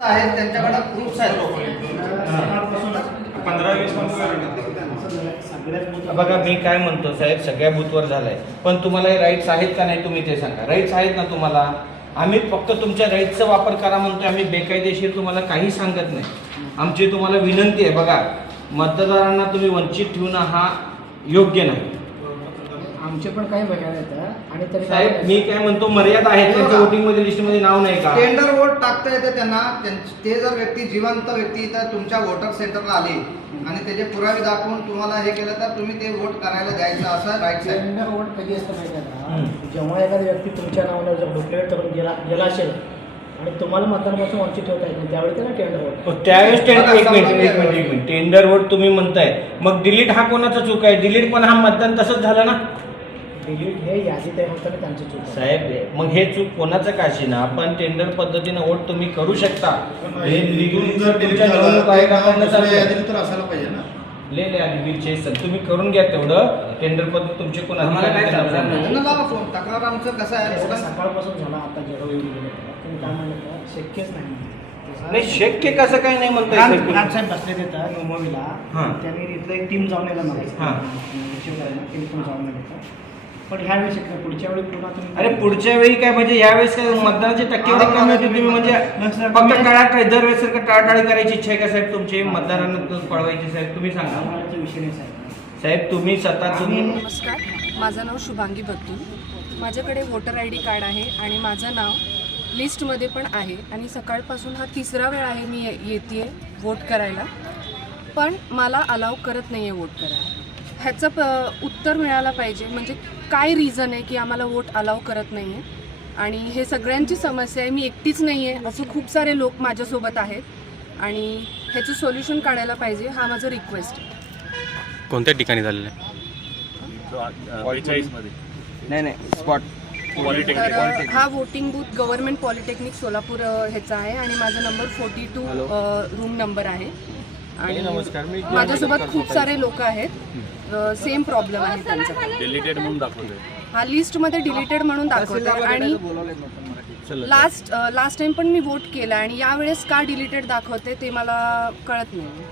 आहेत त्यांच्याकडे आहेत. पंधरा वीस बघा मी काय म्हणतो साहेब सगळ्या बूथवर झालंय. पण तुम्हाला हे राईट्स आहेत का नाही तुम्ही ते सांगा. राईट्स आहेत ना तुम्हाला? आम्ही फक्त तुमच्या राईट्सचा वापर करा म्हणतोय. आम्ही बेकायदेशीर तुम्हाला काही सांगत नाही. आमची तुम्हाला विनंती आहे. बघा मतदारांना तुम्ही वंचित ठेवणं हा योग्य नाही. आमचे पण काही महिला येतात आणि तरी साहेब मी काय म्हणतो मर्यादा आहे त्यांच्या वोटिंगमध्ये लिस्टमध्ये नाव नाही का? टेंडर वोट टाकता येते त्यांना. त्यां- ते जर व्यक्ती जिवंत व्यक्ती इथं तुमच्या वोटर सेंटरला आली आणि त्याचे पुरावे दाखवून तुम्हाला हे केलं तर तुम्ही ते वोट करायला द्यायचं असं राईट आहे टेंडर वोट कधी असतं माहिती आहे का. जेव्हा एखादा व्यक्ती तुमच्या नावाने जर डिक्लेअर करून गेला गेला असेल आणि तुम्हाला मतदानापासून वंचित ठेवता येत नाही त्यावेळी त्याला टेंडर वोट हो, त्यावेळेस टेंडर एक मिनिट एक मिनिट एक मिनिट. टेंडर वोट तुम्ही म्हणताय. मग डिलीट हा कोणाचा चूक आहे? डिलीट पण हा मतदान तसंच झालं ना? डिलीट हे यादी तयार होताना त्यांची चूक आहे. साहेब मग हे चूक कोणाचं काशी ना? पण टेंडर पद्धतीने वोट तुम्ही करू शकता. हे legally जर तुमच्या निवडणूक तर आयोगाकडनं. यादीत असायला पाहिजे ना. ले ले आधी बिलचे सर तुम्ही करून घ्या तेवढं. टेंडर पद्धत तुमचे कोण आम्हाला काय अधिकारी तक्रार नाही. त्यांना लावा फोन. तक्रार आमचं कसं आहे? एवढं सकाळपासून झाला आता जेवढं येऊन गेलं तुम्ही काय म्हणलं शक्यच नाही नाही शक्य कसं काय नाही म्हणताय राम बसले तिथं मुंबईला हां. त्यांनी इथलं एक टीम जाऊन येणार हां. शिवरायांना टीम पण जाऊन येणार पण ह्या वेळी शक्य नाही. पुढच्या वेळी पुन्हा तुम्ही अरे पुढच्या वेळी काय? म्हणजे यावेळेस काय मतदानाची टक्केवारी कमी होती तुम्ही म्हणजे फक्त टाळाटाळी दरवेळेस सारखं टाळाटाळी करायची इच्छा आहे का साहेब तुमची? मतदारांना पळवायची साहेब तुम्ही सांगा. आम्हाला विषय नाही साहेब. साहेब तुम्ही स्वतः तुम्ही नमस्कार. माझं नाव शुभांगी बत्तू माझ्याकडे वोटर आय डी कार्ड आहे आणि माझं नाव लिस्टमध्ये पण आहे. आणि सकाळपासून हा तिसरा वेळ आहे मी येते वोट करायला. पण मला अलाव करत नाही आहे वोट करायला. ह्याचं प उत्तर मिळायला पाहिजे. म्हणजे काय रिझन आहे की आम्हाला वोट अलाव करत नाही आहे आणि हे सगळ्यांची समस्या आहे. मी एकटीच नाही आहे असं खूप सारे लोक माझ्यासोबत आहेत. आणि ह्याचं सोल्युशन काढायला पाहिजे हा माझा रिक्वेस्ट आहे. कोणत्या ठिकाणी झालेलं आहे? नाही नाही. स्पॉट तर हा voting booth government polytechnic Solapur ह्याचा आहे. आणि माझा number forty two room number आहे. आणि माझ्यासोबत खूप सारे लोक आहेत. सेम प्रॉब्लेम आहे त्यांचा. डिलीटेड म्हणून दाखवतोय. हा लिस्टमध्ये डिलीटेड म्हणून दाखवतो आणि लास्ट लास्ट टाइम पण मी वोट केला आणि यावेळेस का डिलीटेड दाखवते ते मला कळत नाही.